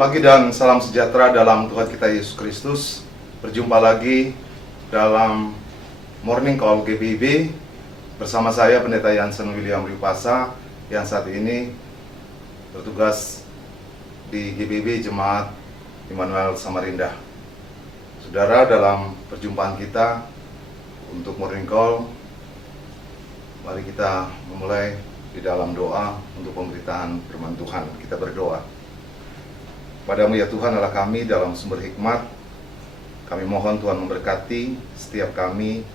Selamat pagi dan salam sejahtera dalam Tuhan kita Yesus Kristus. Berjumpa lagi dalam Morning Call GBIB bersama saya Pendeta Jansen William Ripasa yang saat ini bertugas di GBIB Jemaat Immanuel Samarinda. Saudara, dalam perjumpaan kita untuk Morning Call, mari kita memulai di dalam doa untuk pemberitaan firman Tuhan. Kita berdoa. Padamu ya Tuhan Allah kami dalam sumber hikmat, kami mohon Tuhan memberkati setiap kami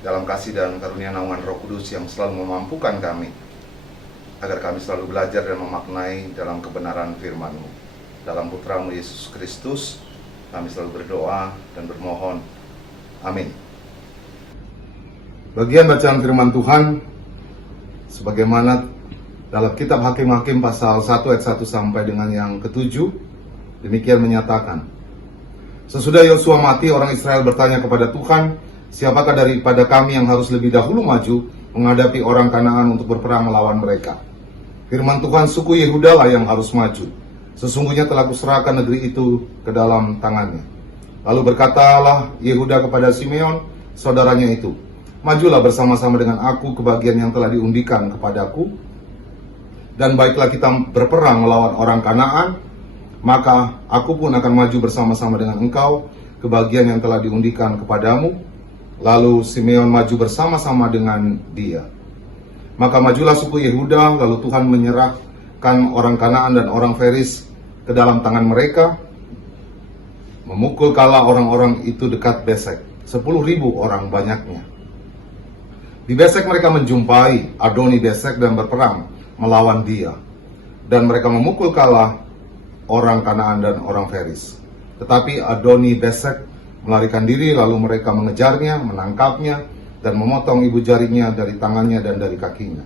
dalam kasih dan karunia naungan Roh Kudus yang selalu memampukan kami agar kami selalu belajar dan memaknai dalam kebenaran firman-Mu. Dalam Putra-Mu Yesus Kristus kami selalu berdoa dan bermohon. Amin. Bagian bacaan firman Tuhan sebagaimana dalam kitab Hakim-Hakim pasal 1 ayat 1 sampai dengan yang ke-7, demikian menyatakan, sesudah Yosua mati, orang Israel bertanya kepada Tuhan, siapakah daripada kami yang harus lebih dahulu maju menghadapi orang Kanaan untuk berperang melawan mereka? Firman Tuhan, suku Yehuda lah yang harus maju. Sesungguhnya telah kuserahkan negeri itu ke dalam tangannya. Lalu berkatalah Yehuda kepada Simeon, saudaranya itu, majulah bersama-sama dengan aku ke bagian yang telah diundikan kepadaku, dan baiklah kita berperang melawan orang Kanaan, maka aku pun akan maju bersama-sama dengan engkau ke bagian yang telah diundikan kepadamu. Lalu Simeon maju bersama-sama dengan dia. Maka majulah suku Yehuda, lalu Tuhan menyerahkan orang Kanaan dan orang Feris ke dalam tangan mereka, memukul kala orang-orang itu dekat Besek, 10.000 orang banyaknya. Di Besek mereka menjumpai Adoni Besek dan berperang melawan dia, dan mereka memukul kalah orang Kanaan dan orang Feris. Tetapi Adoni Besek melarikan diri, lalu mereka mengejarnya, menangkapnya, dan memotong ibu jarinya dari tangannya dan dari kakinya.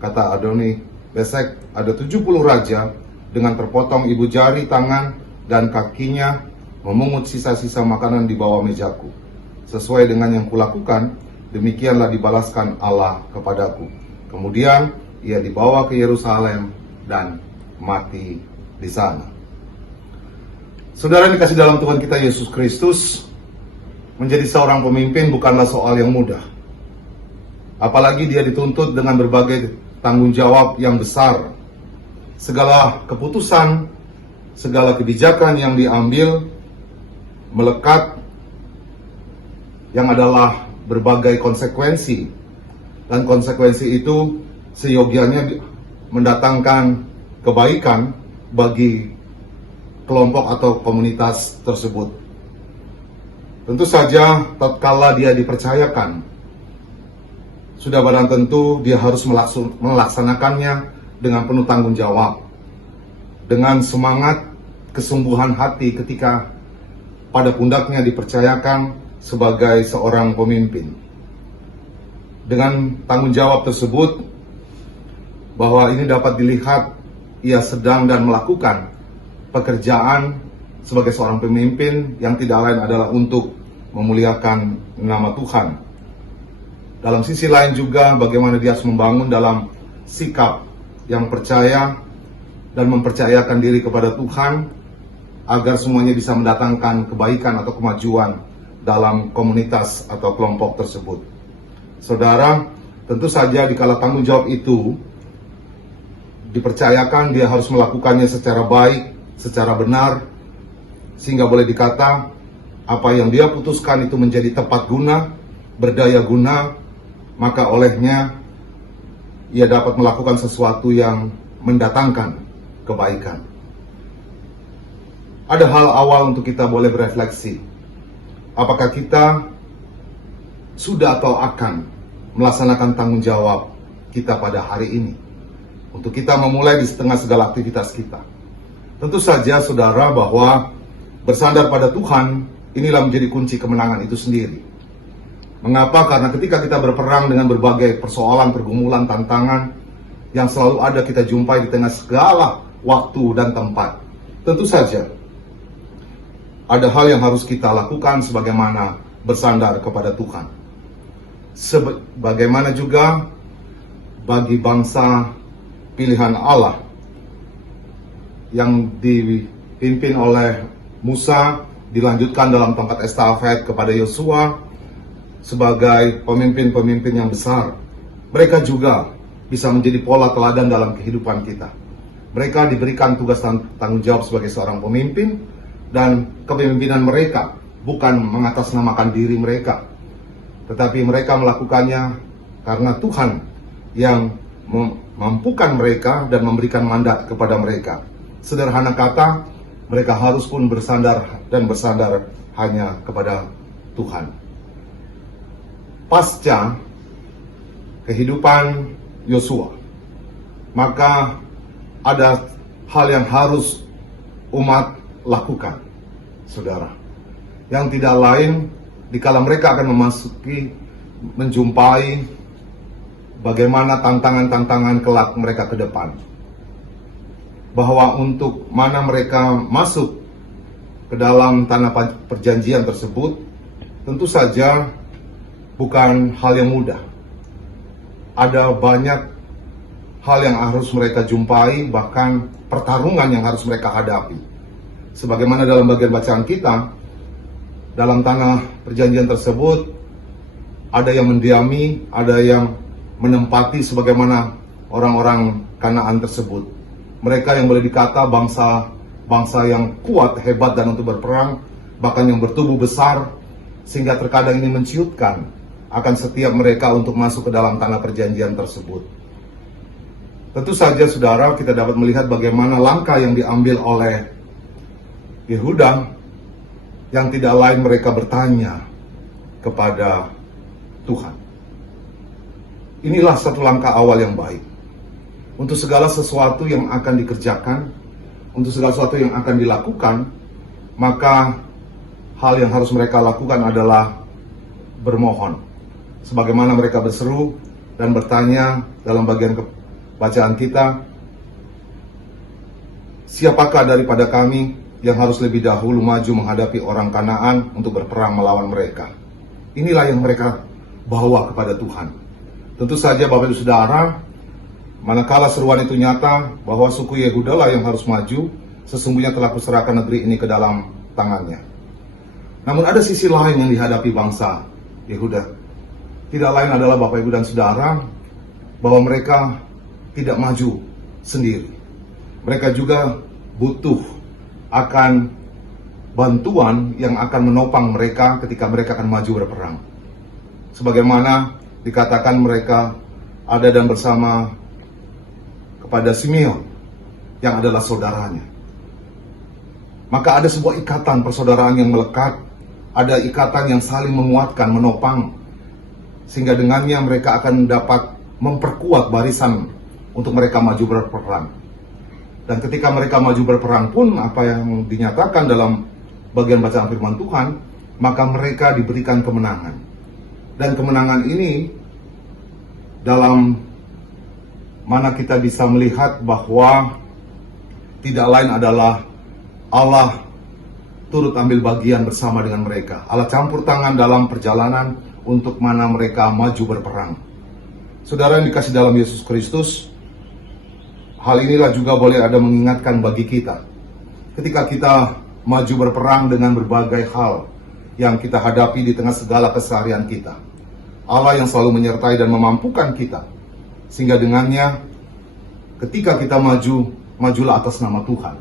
Kata Adoni Besek, ada 70 raja dengan terpotong ibu jari, tangan, dan kakinya memungut sisa-sisa makanan di bawah mejaku. Sesuai dengan yang kulakukan, demikianlah dibalaskan Allah kepadaku. Kemudian ia dibawa ke Yerusalem dan mati di sana. Saudara yang dikasih dalam Tuhan kita Yesus Kristus, menjadi seorang pemimpin bukanlah soal yang mudah. Apalagi dia dituntut dengan berbagai tanggung jawab yang besar. Segala keputusan, segala kebijakan yang diambil melekat yang adalah berbagai konsekuensi. Dan konsekuensi itu seyogianya mendatangkan kebaikan bagi kelompok atau komunitas tersebut. Tentu saja tatkala dia dipercayakan, sudah barang tentu dia harus melaksanakannya dengan penuh tanggung jawab, dengan semangat kesungguhan hati ketika pada pundaknya dipercayakan sebagai seorang pemimpin. Dengan tanggung jawab tersebut, bahwa ini dapat dilihat ia sedang dan melakukan pekerjaan sebagai seorang pemimpin yang tidak lain adalah untuk memuliakan nama Tuhan. Dalam sisi lain juga bagaimana dia harus membangun dalam sikap yang percaya dan mempercayakan diri kepada Tuhan agar semuanya bisa mendatangkan kebaikan atau kemajuan dalam komunitas atau kelompok tersebut. Saudara, tentu saja dikala tanggung jawab itu dipercayakan, dia harus melakukannya secara baik, secara benar, sehingga boleh dikata apa yang dia putuskan itu menjadi tepat guna, berdaya guna, maka olehnya ia dapat melakukan sesuatu yang mendatangkan kebaikan. Ada hal awal untuk kita boleh berefleksi. Apakah kita sudah atau akan melaksanakan tanggung jawab kita pada hari ini? Untuk kita memulai di setengah segala aktivitas kita. Tentu saja saudara bahwa bersandar pada Tuhan inilah menjadi kunci kemenangan itu sendiri. Mengapa? Karena ketika kita berperang dengan berbagai persoalan, pergumulan, tantangan yang selalu ada kita jumpai di tengah segala waktu dan tempat, tentu saja ada hal yang harus kita lakukan sebagaimana bersandar kepada Tuhan. Sebagaimana juga bagi bangsa pilihan Allah yang dipimpin oleh Musa dilanjutkan dalam tongkat estafet kepada Yosua sebagai pemimpin-pemimpin yang besar. Mereka juga bisa menjadi pola teladan dalam kehidupan kita. Mereka diberikan tugas tanggung jawab sebagai seorang pemimpin, dan kepemimpinan mereka bukan mengatasnamakan diri mereka, tetapi mereka melakukannya karena Tuhan yang memampukan mereka dan memberikan mandat kepada mereka. Sederhana kata, mereka harus pun bersandar hanya kepada Tuhan. Pasca kehidupan Yosua, maka ada hal yang harus umat lakukan, saudara, yang tidak lain dikala mereka akan menjumpai bagaimana tantangan-tantangan kelak mereka ke depan. Bahwa untuk mana mereka masuk ke dalam tanah perjanjian tersebut, tentu saja bukan hal yang mudah. Ada banyak hal yang harus mereka jumpai, bahkan pertarungan yang harus mereka hadapi. Sebagaimana dalam bagian bacaan kita, dalam tanah perjanjian tersebut, ada yang mendiami, ada yang menempati sebagaimana orang-orang Kanaan tersebut. Mereka yang boleh dikata bangsa yang kuat, hebat, dan untuk berperang, bahkan yang bertubuh besar, sehingga terkadang ini menciutkan akan setiap mereka untuk masuk ke dalam tanah perjanjian tersebut. Tentu saja, saudara, kita dapat melihat bagaimana langkah yang diambil oleh Yehuda, yang tidak lain mereka bertanya kepada Tuhan. Inilah satu langkah awal yang baik. Untuk segala sesuatu yang akan dikerjakan, untuk segala sesuatu yang akan dilakukan, maka hal yang harus mereka lakukan adalah bermohon. Sebagaimana mereka berseru dan bertanya dalam bagian bacaan kita, siapakah daripada kami yang harus lebih dahulu maju menghadapi orang Kanaan untuk berperang melawan mereka? Inilah yang mereka bawa kepada Tuhan. Tentu saja Bapak Ibu Saudara, manakala seruan itu nyata bahwa suku Yehuda lah yang harus maju, sesungguhnya telah kuserahkan negeri ini ke dalam tangannya. Namun ada sisi lain yang dihadapi bangsa Yehuda. Tidak lain adalah Bapak Ibu dan Saudara, bahwa mereka tidak maju sendiri. Mereka juga butuh akan bantuan yang akan menopang mereka ketika mereka akan maju berperang. Sebagaimana dikatakan mereka ada dan bersama kepada Simeon yang adalah saudaranya. Maka ada sebuah ikatan persaudaraan yang melekat, ada ikatan yang saling menguatkan, menopang, sehingga dengannya mereka akan dapat memperkuat barisan untuk mereka maju berperang. Dan ketika mereka maju berperang pun, apa yang dinyatakan dalam bagian bacaan firman Tuhan, maka mereka diberikan kemenangan. Dan kemenangan ini dalam mana kita bisa melihat bahwa tidak lain adalah Allah turut ambil bagian bersama dengan mereka. Allah campur tangan dalam perjalanan untuk mana mereka maju berperang. Saudara yang dikasih dalam Yesus Kristus, hal inilah juga boleh ada mengingatkan bagi kita. Ketika kita maju berperang dengan berbagai hal yang kita hadapi di tengah segala keseharian kita, Allah yang selalu menyertai dan memampukan kita, sehingga dengannya ketika kita maju, majulah atas nama Tuhan,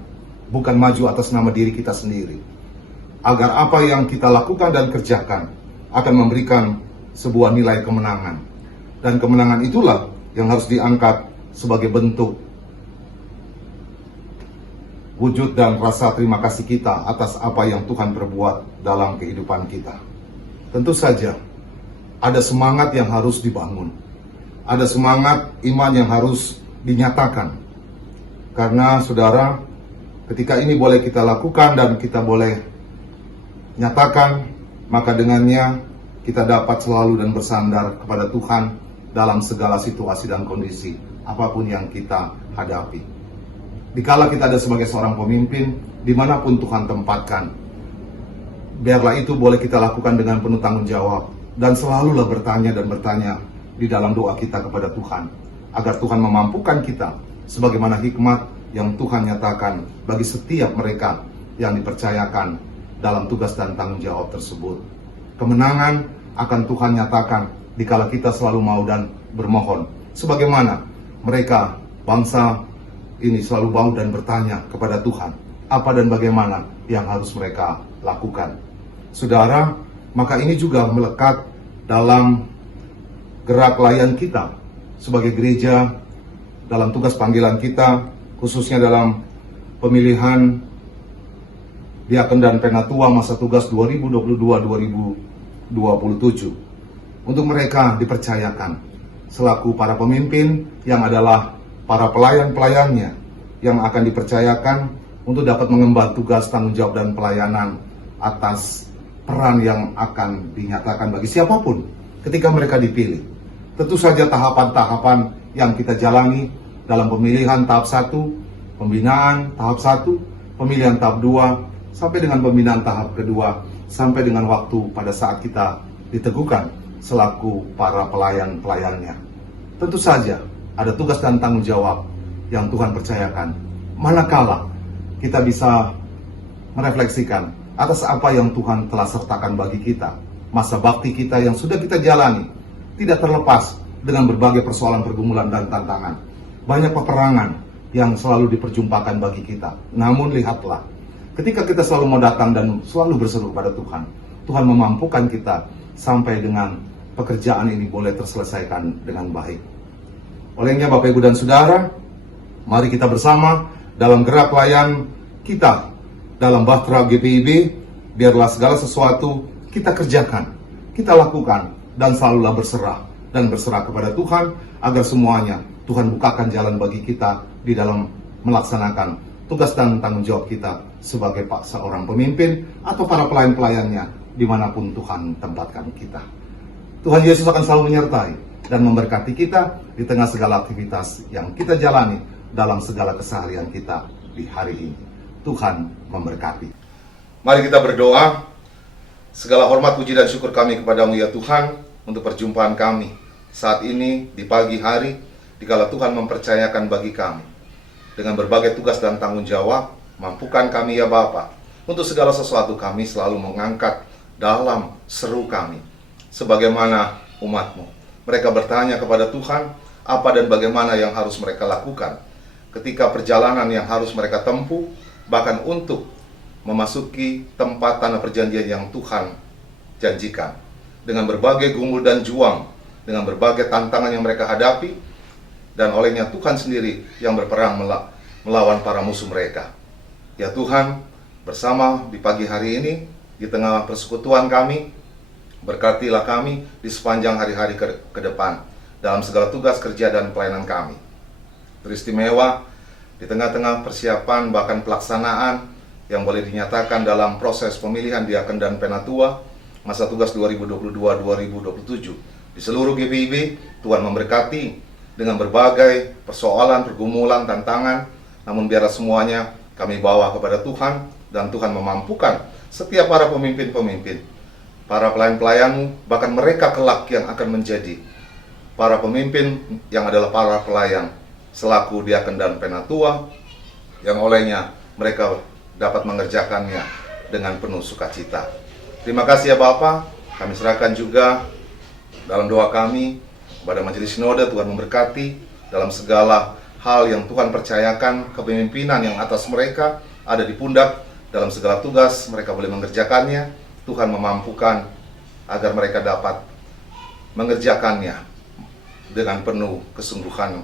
bukan maju atas nama diri kita sendiri. Agar apa yang kita lakukan dan kerjakan akan memberikan sebuah nilai kemenangan. Dan kemenangan itulah yang harus diangkat sebagai bentuk wujud dan rasa terima kasih kita atas apa yang Tuhan perbuat dalam kehidupan kita. Tentu saja ada semangat yang harus dibangun. Ada semangat iman yang harus dinyatakan. Karena saudara, ketika ini boleh kita lakukan dan kita boleh nyatakan, maka dengannya kita dapat selalu dan bersandar kepada Tuhan dalam segala situasi dan kondisi apapun yang kita hadapi. Dikala kita ada sebagai seorang pemimpin, dimanapun Tuhan tempatkan, biarlah itu boleh kita lakukan dengan penuh tanggung jawab, dan selalulah bertanya dan bertanya di dalam doa kita kepada Tuhan, agar Tuhan memampukan kita sebagaimana hikmat yang Tuhan nyatakan bagi setiap mereka yang dipercayakan dalam tugas dan tanggung jawab tersebut. Kemenangan akan Tuhan nyatakan dikala kita selalu mau dan bermohon. Sebagaimana mereka, bangsa ini selalu mau dan bertanya kepada Tuhan, apa dan bagaimana yang harus mereka lakukan. Saudara, maka ini juga melekat dalam gerak layan kita sebagai gereja, dalam tugas panggilan kita, khususnya dalam pemilihan diaken dan penatua masa tugas 2022-2027. Untuk mereka dipercayakan selaku para pemimpin yang adalah para pelayan-pelayannya yang akan dipercayakan untuk dapat mengemban tugas, tanggung jawab, dan pelayanan atas peran yang akan dinyatakan bagi siapapun ketika mereka dipilih. Tentu saja tahapan-tahapan yang kita jalani dalam pemilihan tahap 1, pembinaan tahap 1, pemilihan tahap 2, sampai dengan pembinaan tahap kedua, sampai dengan waktu pada saat kita diteguhkan selaku para pelayan-pelayannya. Tentu saja ada tugas dan tanggung jawab yang Tuhan percayakan. Manakala kita bisa merefleksikan atas apa yang Tuhan telah sertakan bagi kita, masa bakti kita yang sudah kita jalani tidak terlepas dengan berbagai persoalan, pergumulan, dan tantangan. Banyak peperangan yang selalu diperjumpakan bagi kita. Namun lihatlah, ketika kita selalu mau datang dan selalu berseru kepada Tuhan, Tuhan memampukan kita sampai dengan pekerjaan ini boleh terselesaikan dengan baik. Olehnya Bapak, Ibu, dan Saudara, mari kita bersama dalam gerak layan kita dalam Bahtera GPIB, biarlah segala sesuatu kita kerjakan, kita lakukan, dan selalulah berserah kepada Tuhan, agar semuanya Tuhan bukakan jalan bagi kita di dalam melaksanakan tugas dan tanggung jawab kita sebagai seorang pemimpin atau para pelayan-pelayannya dimanapun Tuhan tempatkan kita. Tuhan Yesus akan selalu menyertai dan memberkati kita di tengah segala aktivitas yang kita jalani dalam segala keseharian kita di hari ini. Tuhan memberkati. Mari kita berdoa. Segala hormat, puji, dan syukur kami kepadamu ya Tuhan, untuk perjumpaan kami saat ini di pagi hari, dikala Tuhan mempercayakan bagi kami dengan berbagai tugas dan tanggung jawab. Mampukan kami ya Bapa, untuk segala sesuatu kami selalu mengangkat dalam seru kami sebagaimana umat-Mu. Mereka bertanya kepada Tuhan apa dan bagaimana yang harus mereka lakukan ketika perjalanan yang harus mereka tempuh, bahkan untuk memasuki tempat tanah perjanjian yang Tuhan janjikan. Dengan berbagai gumul dan juang, dengan berbagai tantangan yang mereka hadapi, dan olehnya Tuhan sendiri yang berperang melawan para musuh mereka. Ya Tuhan, bersama di pagi hari ini, di tengah persekutuan kami, berkatilah kami di sepanjang hari-hari ke depan, dalam segala tugas kerja dan pelayanan kami. Teristimewa, di tengah-tengah persiapan bahkan pelaksanaan yang boleh dinyatakan dalam proses pemilihan diaken dan penatua masa tugas 2022-2027 di seluruh GPIB, Tuhan memberkati dengan berbagai persoalan, pergumulan, tantangan. Namun biarlah semuanya kami bawa kepada Tuhan, dan Tuhan memampukan setiap para pemimpin-pemimpin, para pelayan-pelayan-Mu, bahkan mereka kelak yang akan menjadi para pemimpin yang adalah para pelayan selaku diaken dan penatua, yang olehnya mereka dapat mengerjakannya dengan penuh sukacita. Terima kasih ya Bapa. Kami serahkan juga dalam doa kami kepada Majelis Sinode. Tuhan memberkati dalam segala hal yang Tuhan percayakan, kepemimpinan yang atas mereka ada di pundak, dalam segala tugas mereka boleh mengerjakannya. Tuhan memampukan agar mereka dapat mengerjakannya dengan penuh kesungguhan.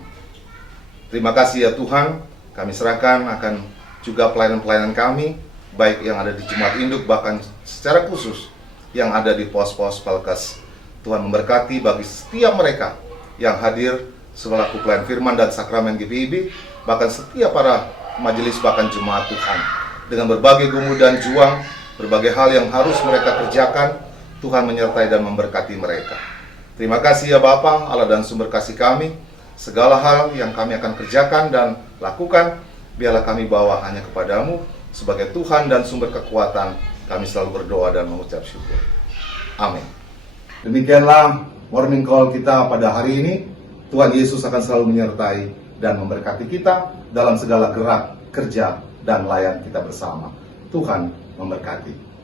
Terima kasih ya Tuhan. Kami serahkan akan juga pelayanan-pelayanan kami, baik yang ada di Jemaat Induk, bahkan secara khusus yang ada di pos-pos Pelkes. Tuhan memberkati bagi setiap mereka yang hadir selaku pelayan firman dan sakramen GPIB, bahkan setiap para majelis, bahkan jemaat Tuhan. Dengan berbagai gumul dan juang, berbagai hal yang harus mereka kerjakan, Tuhan menyertai dan memberkati mereka. Terima kasih ya Bapa, Allah dan sumber kasih kami. Segala hal yang kami akan kerjakan dan lakukan, biarlah kami bawa hanya kepadamu. Sebagai Tuhan dan sumber kekuatan, kami selalu berdoa dan mengucap syukur. Amin. Demikianlah morning call kita pada hari ini. Tuhan Yesus akan selalu menyertai dan memberkati kita dalam segala gerak, kerja, dan layan kita bersama. Tuhan memberkati.